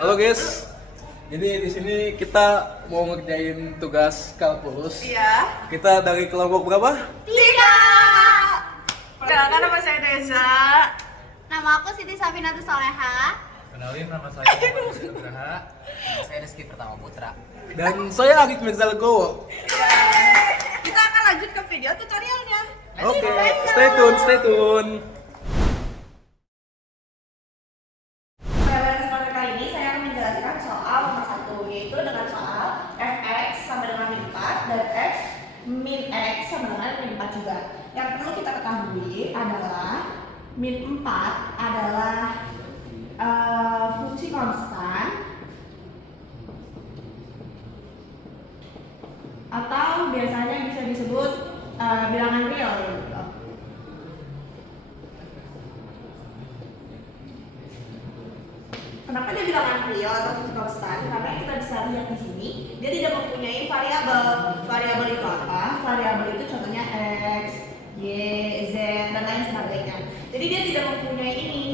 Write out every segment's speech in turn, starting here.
Halo guys, jadi di sini kita mau ngerjain tugas kalkulus. Iya. Kita dari kelompok berapa? 3. Perkenalkan, nama saya Deza. Nama aku Siti Sabinatu Soleha. Kenalin, nama saya Muhammad Nugraha. Nama saya Rizky Pertama Putra. Dan saya Agik Mirzal Gowo. Kita akan lanjut ke video tutorialnya. Oke, stay tune. Pada kesempatan kali ini saya akan menjelaskan soal nomor 1, yaitu dengan soal fx sama dengan min 4 dan x min x sama dengan min 4 juga. Yang perlu kita ketahui adalah min 4 adalah fungsi konstan atau biasanya bisa disebut bilangan real gitu. Kenapa dia bilangan real atau fungsi konstan? Karena kita bisa lihat di sini dia tidak mempunyai variabel. Variabel itu apa? Variabel itu contohnya x, y, z dan lain sebagainya. Jadi dia tidak mempunyai ini,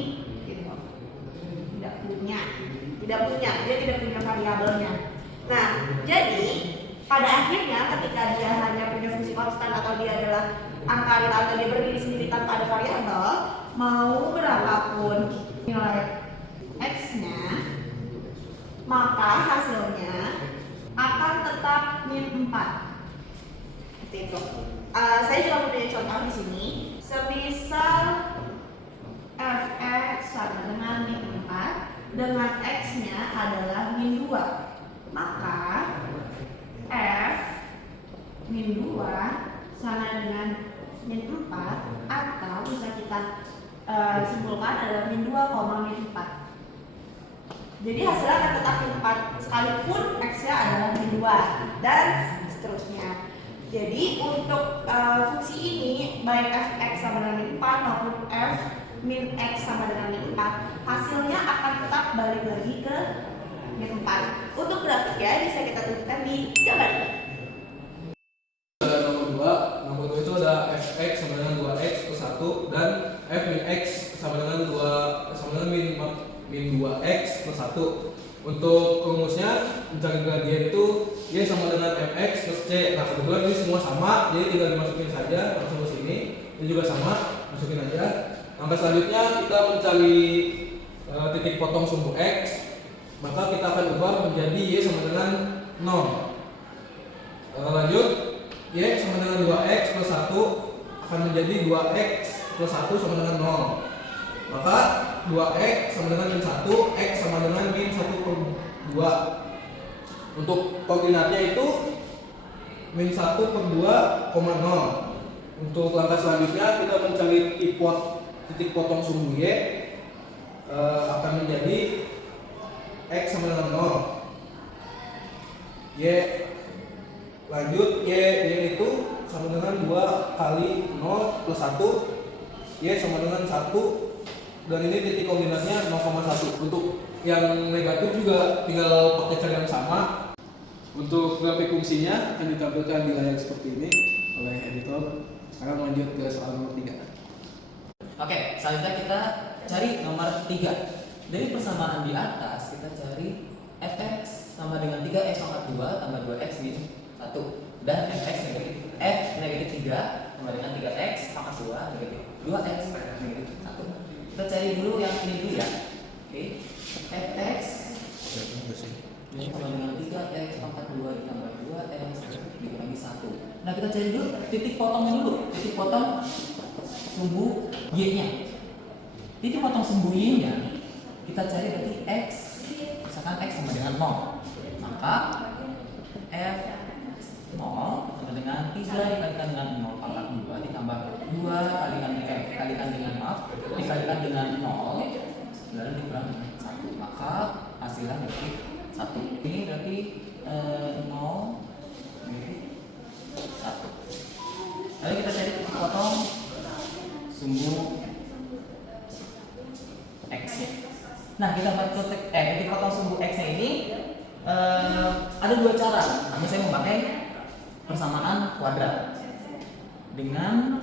gitu. Dia tidak punya variabelnya. Nah, jadi pada akhirnya ketika dia hanya punya fungsi konstan atau dia adalah angka real atau dia berdiri sendiri tanpa ada variabel, mau berapapun nilai x-nya, maka hasilnya akan tetap min 4. Seperti itu. Saya juga mempunyai contoh di sini. Semisal fx sama dengan min 4 dengan x-nya adalah min 2, maka f min 2 sama dengan min 4 atau bisa kita simpulkan adalah min 2, min 4. Jadi hasilnya akan tetap min 4 sekalipun x-nya adalah min 2 dan seterusnya. Jadi untuk fungsi ini baik fx sama dengan min 4 maupun f min x sama dengan min 4 hasilnya akan tetap balik lagi ke min 4. Untuk grafiknya bisa kita tunjukkan di gambar. Nomor 2 itu ada fx sama dengan 2x plus 1 dan f min x sama dengan min 2x plus 1. Untuk rumusnya mencari gradien itu y sama dengan fx plus c. Nah, kebetulan ini semua sama, jadi tinggal dimasukin saja langsung ke sini. Ini juga sama, masukin aja. Langkah selanjutnya kita mencari titik potong sumbu x, maka kita akan ubah menjadi y sama dengan 0. Lanjut, y sama dengan 2x plus 1 akan menjadi 2x plus 1 sama dengan 0. Maka 2x sama dengan min 1, x sama dengan min 1 per 2. Untuk koordinatnya itu min 1 per 2, 0. Untuk langkah selanjutnya kita mencari titik potong sumbu y, akan menjadi x sama dengan 0. Y lanjut y itu sama dengan 2 kali 0 plus 1, y sama dengan 1, dan ini titik koordinatnya 0,1. Untuk yang negatif juga tinggal pakai cara yang sama. Untuk grafik fungsinya akan ditampilkan di layar seperti ini oleh editor. Sekarang lanjut ke soal nomor 3. Oke, selanjutnya kita cari nomor 3. Dari persamaan di atas kita cari fx sama dengan 3x pangkat 2 tambah 2x min 1 dan f negatif 3 sama dengan 3x pangkat 2 negatif 2x negatif 1. Kita cari dulu yang ini dulu ya. Oke. Fx sama dengan 3x pangkat 2 ditambah 2x dikurangi 1. Nah, kita cari dulu titik potongnya dulu. Titik potong sumbu y-nya. Titik potong sumbu y-nya kita cari berarti x, misalkan x sama dengan 0. Maka f 0 sama dengan 3 dikalikan dengan 0 pangkat 2 ditambah 2 dikalikan dengan 0 lalu dikurang dengan 1. Maka hasilnya berarti 1. Ini berarti 0 1. Lalu kita cari titik potong sumbu x -nya. Nah, kita buat titik potong sumbu x-nya ini ada dua cara. Namun saya memakai persamaan kuadrat dengan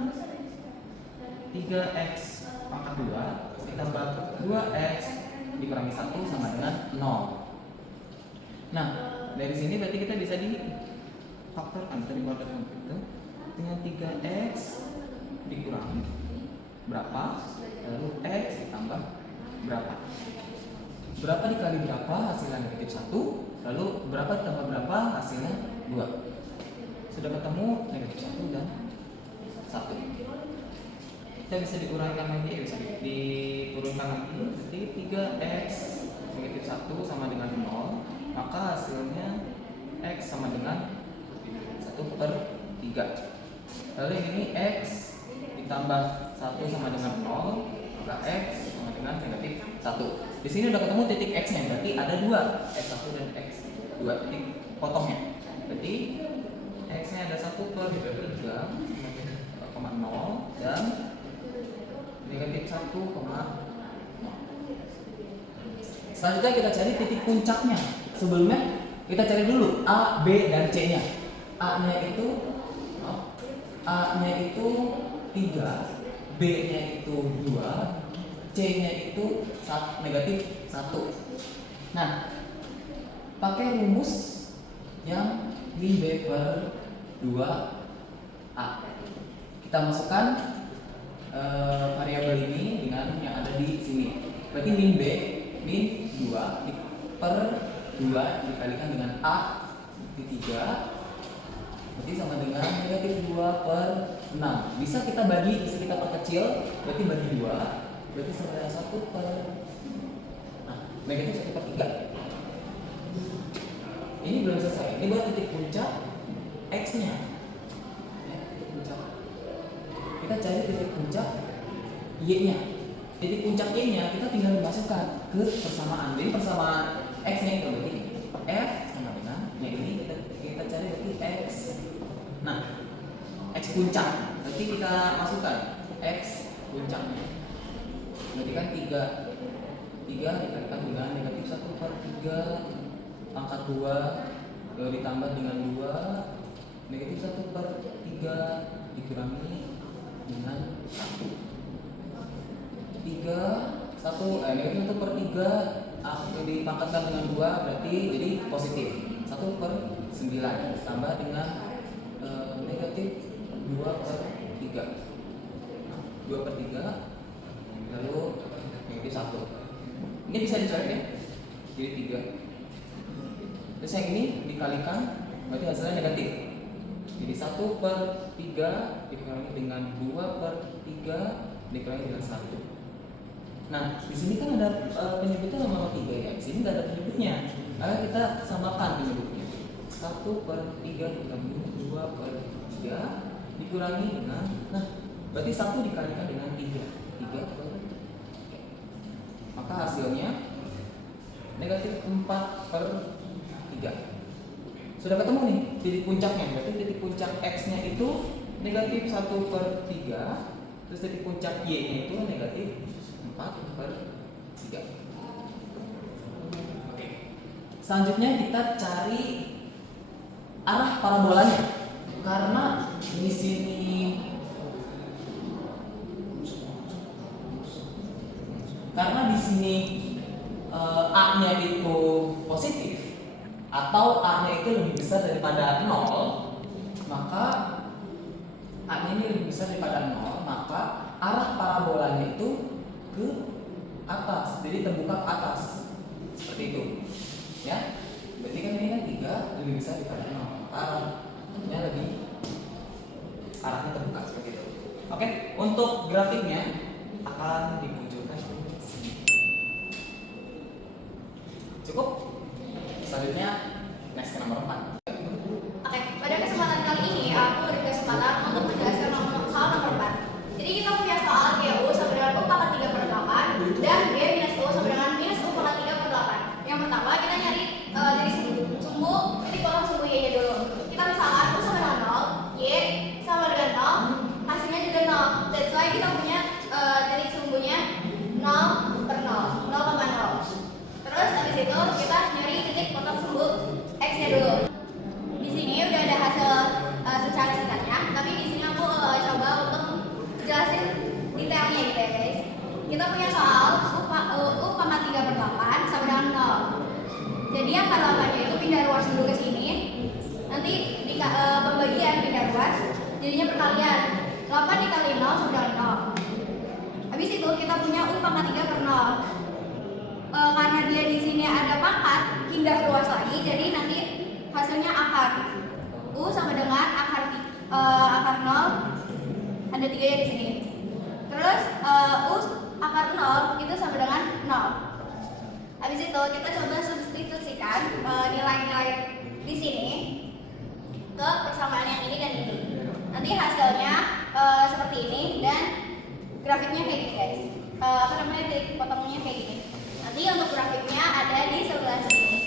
3x pangkat 2 ditambah 2x dikurangi 1 sama dengan 0. Nah, dari sini berarti kita bisa difaktorkan dari kuadrat itu dengan 3x dikurangi berapa, lalu x ditambah berapa. Berapa dikali berapa hasilnya negatif 1, lalu berapa ditambah berapa hasilnya 2. Sudah ketemu negatif 1 dan 1. Kita bisa dikurangkan lagi, bisa diturunkan lagi. Jadi 3x negatif 1 sama dengan 0, maka hasilnya x sama dengan 1/3. Lalu yang ini x ditambah 1 sama dengan 0, maka x sama dengan negatif 1. Di sini udah ketemu titik x-nya, berarti ada 2, x1 dan x2 titik potongnya. Berarti x-nya ada 1/3 0 dan negatif 1,0. Selanjutnya kita cari titik puncaknya. Sebelumnya kita cari dulu A, B, dan C-nya. A-nya itu 3, B-nya itu 2, C-nya itu negatif 1. Nah, pakai rumus yang min B per 2A. Kita masukkan variabel ini dengan yang ada di sini. Berarti min B, min 2 per 2 dikalikan dengan A di 3, berarti sama dengan negatif 2/6. Bisa kita bagi, bisa kita perkecil, berarti bagi 2, berarti sama dengan 1/, negatif 1/3. Ini belum selesai, ini baru titik puncak x-nya. Ya, titik puncak. Kita cari titik puncak y-nya. Titik puncak y-nya kita tinggal memasukkan ke persamaan. Jadi persamaan x-nya itu berarti f sama dengan ini kita cari berarti x. Nah, x puncak berarti kita masukkan x puncaknya. Berarti kan 3 dikalikan dengan negatif 1/3 pangkat 2 lalu ditambah dengan 2 negatif 1/3 dikurangi dengan 1. negatif 1/3 dipangkatkan dengan 2 berarti jadi positif 1/9 tambah dengan negatif 2/3 lalu negatif 1. Ini bisa dicoret ya, jadi 3. Terus yang ini dikalikan berarti hasilnya negatif. Jadi 1/3 dikurangi dengan 2/3 dikurangi dengan 1. Nah, di sini kan ada penyebutnya nomor 3 ya. Di sini nggak ada penyebutnya. Maka kita samakan penyebutnya. 1/3 dikurangi 2/3 dikurangi dengan, nah berarti 1 dikalikan dengan 3. 3/3. Maka hasilnya negatif 4/3. Sudah ketemu nih titik puncaknya. Berarti titik puncak x-nya itu negatif 1/3. Terus titik puncak y-nya itu negatif 4/3. Oke. Selanjutnya kita cari arah parabolanya. Karena di sini A-nya itu positif atau A-nya itu lebih besar daripada 0, maka A-nya ini lebih besar daripada 0, maka arah parabolanya itu ke atas, jadi terbuka ke atas seperti itu ya. Berarti kan ini kan 3 lebih besar daripada 0, arahnya arahnya terbuka seperti itu. Oke, untuk grafiknya akan dimunculkan di sini. Cukup. Selanjutnya next ke nomor 4. Oke, pada kesempatan kali ini aku beri kesempatan untuk menjelaskan soal nomor 4. Jadi kita punya soal GU sama dengan U pangkat 3/8 dan G minus U sama dengan minus U pangkat 3/8. Yang pertama kita nyari dari sumbu, titik potong sumbu Y nya dulu. Kita misalkan U sama dengan 0, Y sama dengan 0, hasilnya juga 0. That's why kita punya titik sumbunya 0/0, 0,0. Terus habis itu kita nyari titik potong sumbu X nya dulu. perkalian. 8 dikali 0 sama dengan 0. Habis itu kita punya U pangkat 3 per 0. Karena dia di sini ada pangkat, pindah ruas lagi, jadi nanti hasilnya akar. U sama dengan akar 0, ada 3 ya di sini. Terus U akar 0 itu sama dengan 0. Habis itu kita coba substitusikan nilai-nilai di sini ke persamaan yang ini dan ini. Nanti hasilnya seperti ini dan grafiknya kayak gini guys. Titik potongnya kayak gini. Nanti untuk grafiknya ada di sebelah sini.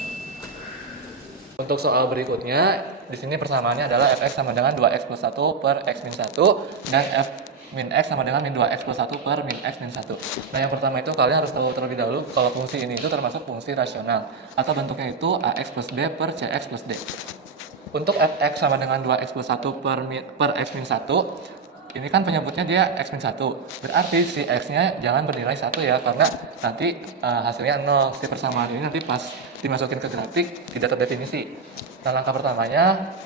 Untuk soal berikutnya, di sini persamaannya adalah fx sama dengan 2x plus 1 per x min 1 dan f min x sama dengan min 2x plus 1 per min x min 1. Nah, yang pertama itu kalian harus tahu terlebih dahulu kalau fungsi ini itu termasuk fungsi rasional atau bentuknya itu ax plus b per cx plus d. Untuk fx sama dengan 2x plus 1 per x min 1, ini kan penyebutnya dia x min 1. Berarti si x-nya jangan bernilai 1 ya, karena nanti hasilnya 0. Si persamaan ini nanti pas dimasukin ke grafik tidak terdefinisi. Nah, langkah pertamanya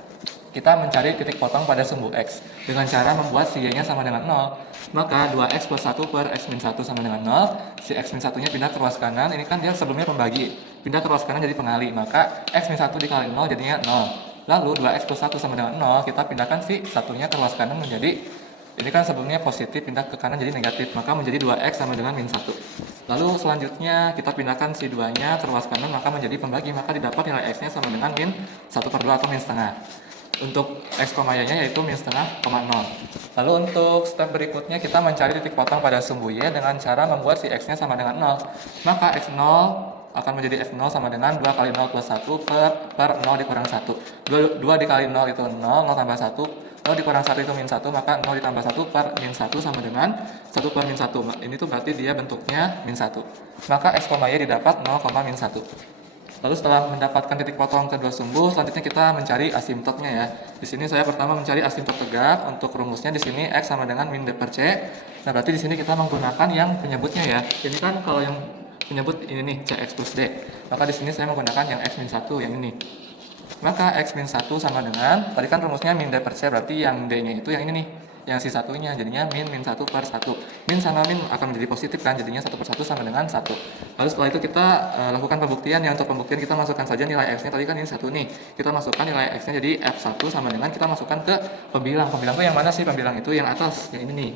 kita mencari titik potong pada sumbu x dengan cara membuat si y-nya sama dengan 0. Maka 2x plus 1 per x min 1 sama dengan 0. Si x min 1-nya pindah ke ruas kanan. Ini kan dia sebelumnya pembagi. Pindah ke ruas kanan jadi pengali. Maka x min 1 dikali 0 jadinya 0. Lalu 2x plus 1 sama dengan 0. Kita pindahkan si satunya ke ruas kanan menjadi, ini kan sebelumnya positif, pindah ke kanan jadi negatif. Maka menjadi 2x sama dengan min 1. Lalu selanjutnya kita pindahkan si 2-nya ke ruas kanan. Maka menjadi pembagi. Maka didapat nilai x-nya sama dengan min 1 per 2 atau min setengah. Untuk x, y-nya yaitu min setengah, 0. Lalu untuk step berikutnya kita mencari titik potong pada sumbu y dengan cara membuat si x-nya sama dengan 0. Maka x0 akan menjadi f0 sama dengan 2 kali 0 plus 1 per 0 dikurang 1. 2 dikali 0 itu 0, 0 tambah 1, 0 dikurang 1 itu min 1, maka 0 ditambah 1 per min 1 sama dengan 1 per min 1. Ini tuh berarti dia bentuknya min 1. Maka x, y didapat 0, min 1. Lalu setelah mendapatkan titik potong kedua sumbu, selanjutnya kita mencari asimptotnya ya. Di sini saya pertama mencari asimptot tegak. Untuk rumusnya di sini x sama dengan min d per c. Nah, berarti di sini kita menggunakan yang penyebutnya ya. Ini kan kalau yang penyebut ini nih cx plus d. Maka di sini saya menggunakan yang x min 1 yang ini. Maka x min 1 sama dengan, tadi kan rumusnya min d per c, berarti yang d-nya itu yang ini nih. Yang si satunya jadinya min 1 per 1. Min sama min akan menjadi positif kan, jadinya 1 per 1 sama dengan 1. Lalu setelah itu kita lakukan pembuktian. Yang untuk pembuktian kita masukkan saja nilai x-nya, tadi kan ini 1 nih. Kita masukkan nilai x-nya jadi f1 sama dengan kita masukkan ke pembilang. Pembilang itu yang mana sih? Pembilang itu yang atas, yang ini nih.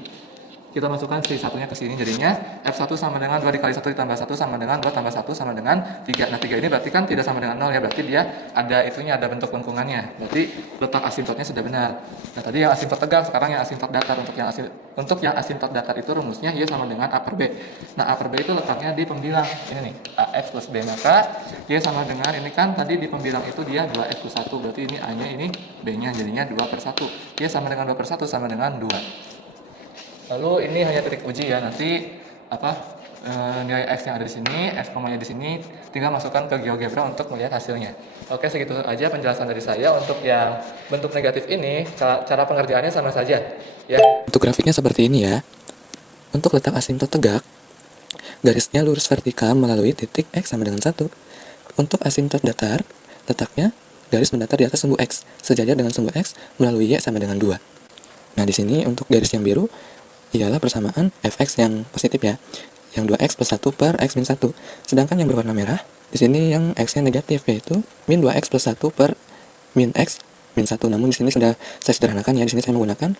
Kita masukkan si satunya ke sini, jadinya f1 sama dengan 2 dikali 1 ditambah 1 sama dengan 2 tambah 1 sama dengan 3. Nah, 3 ini berarti kan tidak sama dengan 0 ya, berarti dia ada itunya, ada bentuk lengkungannya. Berarti letak asimptotnya sudah benar. Nah, tadi yang asimptot tegak, sekarang yang asimptot datar. Untuk yang asimptot datar itu rumusnya y sama dengan a per b. Nah, a per b itu letaknya di pembilang. Ini nih, ax plus b. Maka y sama dengan, ini kan tadi di pembilang itu dia 2x plus 1, berarti ini a-nya, ini b-nya, jadinya 2 per 1. Y sama dengan 2 per 1 sama dengan 2. Lalu ini hanya titik uji ya, nanti nilai x yang ada di sini, x, y di sini, tinggal masukkan ke GeoGebra untuk melihat hasilnya. Oke, segitu aja penjelasan dari saya. Untuk yang bentuk negatif ini, cara pengerjaannya sama saja ya. Untuk grafiknya seperti ini ya. Untuk letak asimptot tegak, garisnya lurus vertikal melalui titik x sama dengan 1. Untuk asimptot datar, letaknya garis mendatar di atas sumbu x, sejajar dengan sumbu x melalui y sama dengan 2. Nah, di sini untuk garis yang biru ialah persamaan fx yang positif ya, yang 2x plus 1 per x min 1. Sedangkan yang berwarna merah, di sini yang x-nya negatif, yaitu min 2x plus 1 per min x min 1. Namun di sini sudah saya sederhanakan ya, di sini saya menggunakan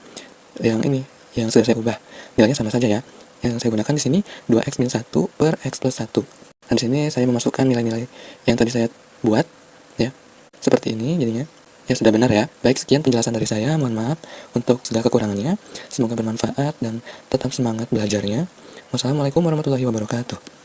yang ini, yang sudah saya ubah. Nilainya sama saja ya. Yang saya gunakan di sini 2x min 1 per x plus 1. Dan di sini saya memasukkan nilai-nilai yang tadi saya buat ya. Seperti ini jadinya. Ya, sudah benar ya. Baik, sekian penjelasan dari saya. Mohon maaf untuk segala kekurangannya. Semoga bermanfaat dan tetap semangat belajarnya. Wassalamualaikum warahmatullahi wabarakatuh.